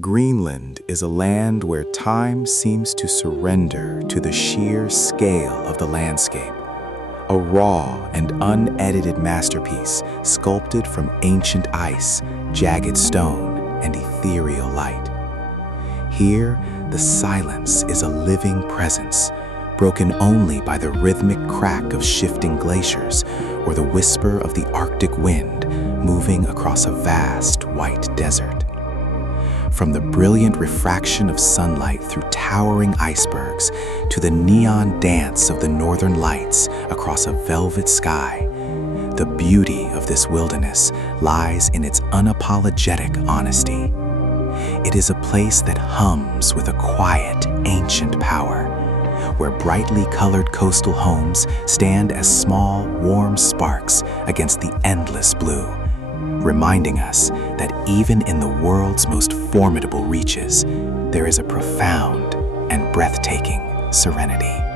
Greenland is a land where time seems to surrender to the sheer scale of the landscape. A raw and unedited masterpiece sculpted from ancient ice, jagged stone, and ethereal light. Here, the silence is a living presence, broken only by the rhythmic crack of shifting glaciers or the whisper of the Arctic wind moving across a vast white desert. From the brilliant refraction of sunlight through towering icebergs to the neon dance of the northern lights across a velvet sky, the beauty of this wilderness lies in its unapologetic honesty. It is a place that hums with a quiet, ancient power, where brightly colored coastal homes stand as small, warm sparks against the endless blue, reminding us that even in the world's most formidable reaches, there is a profound and breathtaking serenity.